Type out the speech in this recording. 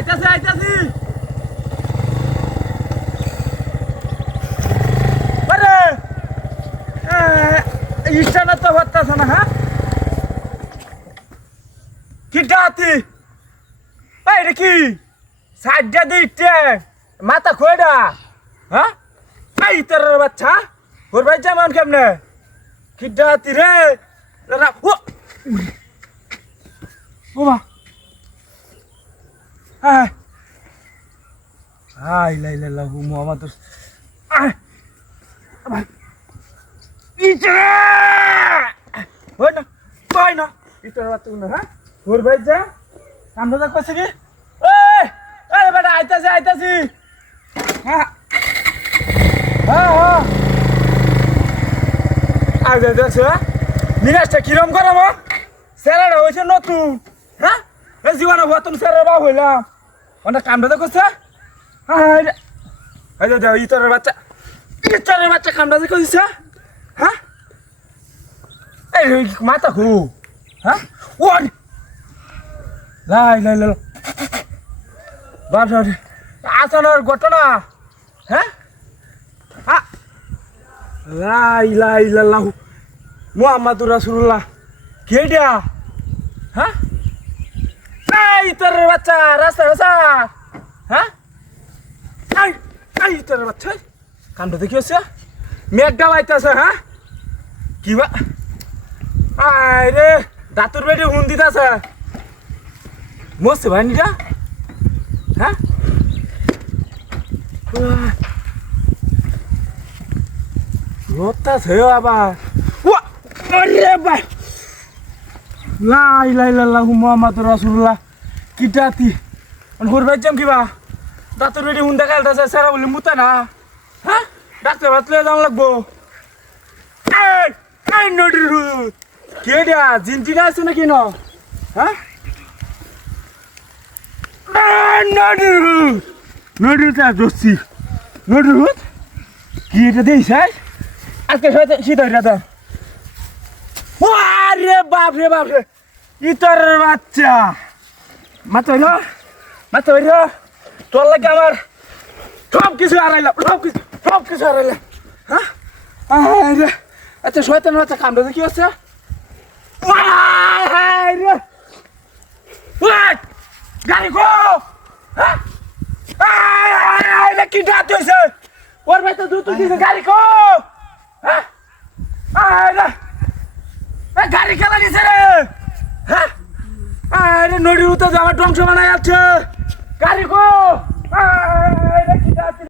আইতাছি আইতাছি আরে ইস্টানা তো হচ্ছে না হ্যাঁ কি ডাতি এই রে কি সাইডটা দিতে মাথা খোয়ডা হ্যাঁ এই তোর বাচ্চা ওর ভাই জামান কেমনে কি ডাতি রে ও ওমা আই লাই লাই লা হুমু আমাদের ইচরে ওই না কই না ইতর বাত না হ্যাঁ ওর ভাই যা কামড়া দা কইছে কি এই এই বেটা আইতাছি আইতাছি হ্যাঁ হ্যাঁ হ্যাঁ আগে দেখছ নিরাশটা কিরম করম স্যারেরা হয়েছে নতুন হ্যাঁ এই জীবনে প্রথম স্যারের বাপ হইলাম অনেক কামড়া দা কইছে হ্যাঁ এই যে ইতরের বাচ্চা কামড়া দা কইছে হ্যাঁ এই মাথা খু হ্যাঁ ওই লাই লাই লাই বাবা আসানোর ঘটনা হ্যাঁ লাই লাই লাল্লাহু মুহাম্মাদুর রাসূলুল্লাহ কে দিয়া হ্যাঁ এই তোর বাচ্চা রাস্তা রাস্তা হ্যাঁ এই এই তোর বাচ্চা কাণ্ড দেখি আছে মেঘটা বাইতেছে হ্যাঁ কি বা আরে দাতুর বেটি হুন দিতেছে মস্ত ভাইনিটা হ্যাঁ রোদটা থেও আবার আরে ভাই লাই লাই লাল্লাহু মুহাম্মাদুর রাসূলুল্লাহ কিটাতি হর ভাই জাম কিবা দাতুর বেটি হুন দেখালতাছে সারা বলে মুতা না হ্যাঁ ডাক্তার বাতলে যাওয়া লাগবো এই এই নডির কে দিয়া জিনটিনা আছে নাকি ন হ্যাঁ নডিরটা দোষী নডির কি এটা দিস আজকে শীত হইরা দাও আরে বাপ রে ইতর বাচ্চা মাথা হইল তোর লাগে আমার সব কিছু হারাইলাম সব কিছু হারাইলাম হ্যাঁ আরে আচ্ছা শয়তান বাচ্চা কামড়া কি হচ্ছে গাড়ি গো হ্যাঁ কি ডাক হয়েছে ওর ভাই তো দ্রুত দিছে গাড়ি গো হ্যাঁ গাড়ি খেলা দিছে রে হ্যাঁ আরে নদীর উত্তর আমার ধ্বংস বানাই যাচ্ছে গাড়ি গো